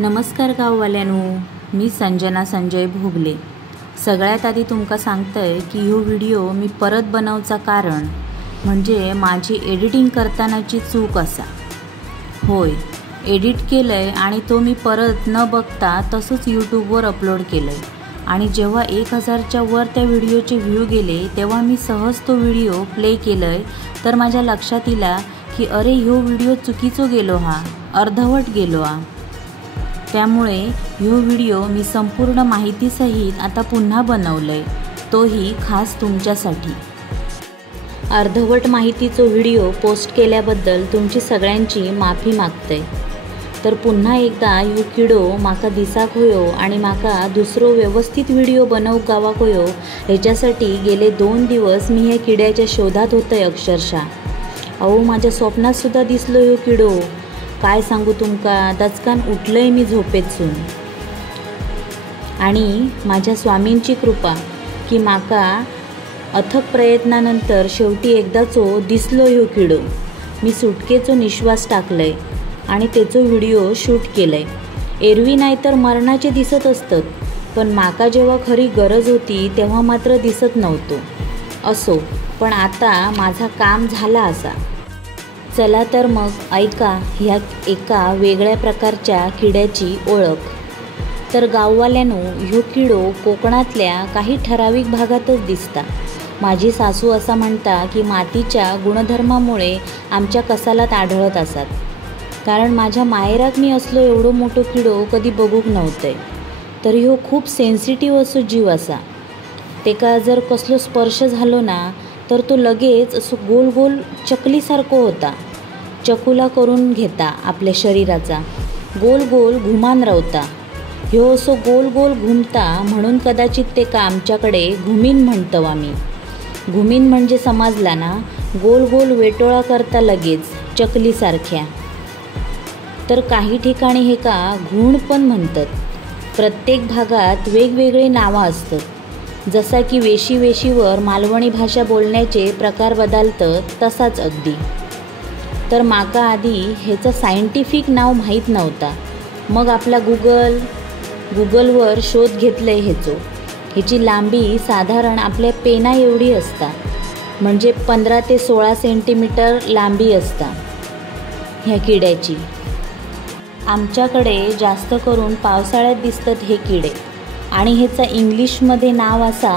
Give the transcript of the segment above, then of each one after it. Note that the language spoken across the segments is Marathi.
नमस्कार गाववाल्यांनो, मी संजना संजय भोगले। सगळ्यात आधी तुमका सांगतय की ह्यो व्हिडिओ मी परत बनवचा कारण म्हणजे माझी एडिटिंग करतानाची चूक असा। होय, एडिट केलंय आणि तो मी परत न बघता तसंच यूट्यूबवर अपलोड केलंय आणि जेव्हा 1000च्या वर त्या व्हिडिओचे व्ह्यू गेले तेव्हा मी सहज तो व्हिडिओ प्ले केलंय तर माझ्या लक्षात इला की अरे ह्यो व्हिडिओ चुकीचो गेलो हा, अर्धवट गेलो हा। त्यामुळे ह्यो व्हिडिओ मी संपूर्ण माहितीसहित आता पुन्हा बनवलंय, तोही खास तुमच्यासाठी। अर्धवट माहितीचो व्हिडिओ पोस्ट केल्याबद्दल तुमची सगळ्यांची माफी मागतय। तर पुन्हा एकदा ह्यो किडो माका दिसाक होयो आणि माका दुसरो व्यवस्थित व्हिडिओ बनवूक गावाक होयो ह्याच्यासाठी गेले 2 दिवस मी ह्या किड्याच्या शोधात होतय अक्षरशः। अहो, माझ्या स्वप्नात सुद्धा दिसलो ह्यो किडो। काय सांगू तुमका, दचकान उठलंय मी झोपेतसून। आणि माझ्या स्वामींची कृपा की माका अथक प्रयत्नानंतर शेवटी एकदाचो दिसलो ह्यो किडो। मी सुटकेचो निश्वास टाकलंय आणि तेचो व्हिडिओ शूट केलंय। एरवी नाहीतर मरणाचे दिसत असतात, पण माका जेव्हा खरी गरज होती तेव्हा मात्र दिसत नव्हतो। असो, पण आता माझा काम झाला असा। चला तर मग ऐका ह्या एका वेगळ्या प्रकारच्या किड्याची ओळख। तर गाववाल्यांनो, ह्यो किडो कोकणातल्या काही ठराविक भागातच दिसता। माझी सासू असा म्हणता की मातीच्या गुणधर्मामुळे आमच्या कसालात आढळत असतात, कारण माझ्या माहेरात मी असलो एवढो मोठो किडो कधी बघूक नव्हतंय। तर ह्यो खूप सेन्सिटिव्ह असो जीव असा। तेका जर कसलो स्पर्श झालो ना तर तो लगेच असो गोल गोल चकलीसारखो होता, चकुला करून घेता आपल्या शरीराचा, गोल गोल घुमान रवता। ह्यो असो गोल गोल घुमता म्हणून कदाचित तेका आमच्याकडे घुमीन म्हणतो आम्ही। घुमीन म्हणजे समजला ना, गोल गोल वेटोळा करता लगेच चकलीसारख्या। तर काही ठिकाणी हे का घुण पण म्हणतात। प्रत्येक भागात वेगवेगळे नावं असतात, जसा की वेशीवर मालवणी भाषा बोलण्याचे प्रकार बदलतात तसाच अगदी। तर माका आधी ह्याचं सायंटिफिक नाव माहीत नव्हता। मग आपला गुगलवर शोध घेतलंय ह्याची लांबी साधारण आपल्या पेना एवढी असता, म्हणजे 15 ते 16 सेंटीमीटर लांबी असता ह्या किड्याची। आमच्याकडे जास्त करून पावसाळ्यात दिसतात हे किडे आणि ह्याचा इंग्लिशमध्ये नाव असा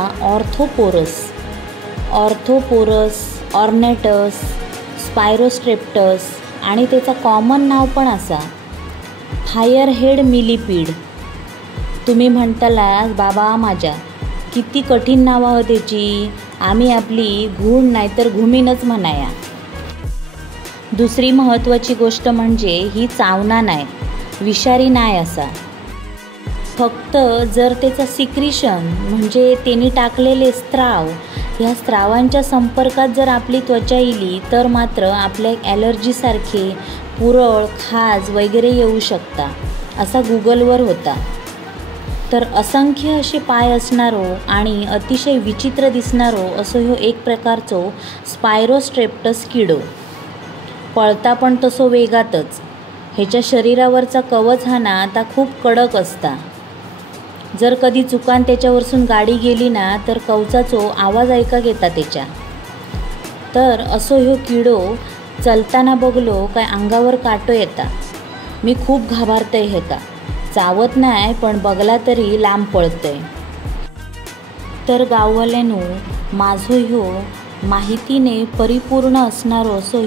ऑर्थोपोरस, ऑर्नेटस, स्पायरोस्ट्रेप्टस आणि त्याचा कॉमन नाव पण असा फायरहेड मिलीपीड। तुम्ही म्हणताला बाबा माझ्या किती कठीण नावं त्याची, आम्ही आपली घुण नाहीतर घुमीनच म्हणाया। दुसरी महत्त्वाची गोष्ट म्हणजे ही चावना नाही, विषारी नाही असा। फक्त जर त्याचा सिक्रिशन म्हणजे त्यांनी टाकलेले स्त्राव, ह्या स्त्रावांच्या संपर्कात जर आपली त्वचा इली तर मात्र आपल्या ॲलर्जीसारखे पुरळ, खाज वगैरे येऊ शकता, असा गुगलवर होता। तर असंख्य असे पाय असणारो आणि अतिशय विचित्र दिसणारो असो ह्यो एक प्रकारचो स्पायरोस्ट्रेप्टस किडो। पळता पण तसो वेगातच। ह्याच्या शरीरावरचा कवच हा ना आता खूप कडक असता। जर कधी चुकान त्याच्यावरसून गाडी गेली ना तर कवचाचो आवाज ऐकाक येता त्याच्या। तर असो ह्यो किडो चलताना बघलो काय अंगावर काटो येता। मी खूप घाबरतय हेका, चावत नाही पण बघला तरी लांब पळतय। तर गाववाल्यांनो, माझो ह्यो माहितीने परिपूर्ण असणारो असो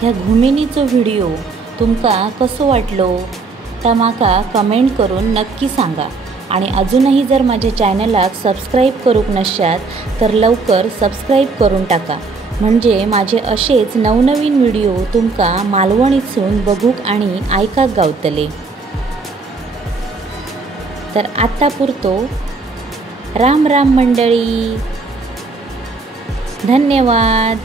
ह्या घुमिनीचो व्हिडिओ तुमका कसो वाटलो ता माका कमेंट करून नक्की सांगा। आणि अजूनही जर माझ्या चॅनलाक सबस्क्राईब करूक नश्यात तर लवकर सबस्क्राईब करून टाका, म्हणजे माझे असेच नवनवीन व्हिडिओ तुमका मालवणीतसून बघूक आणि ऐकाक गावतले। तर आता पुरतो राम राम मंडळी, धन्यवाद।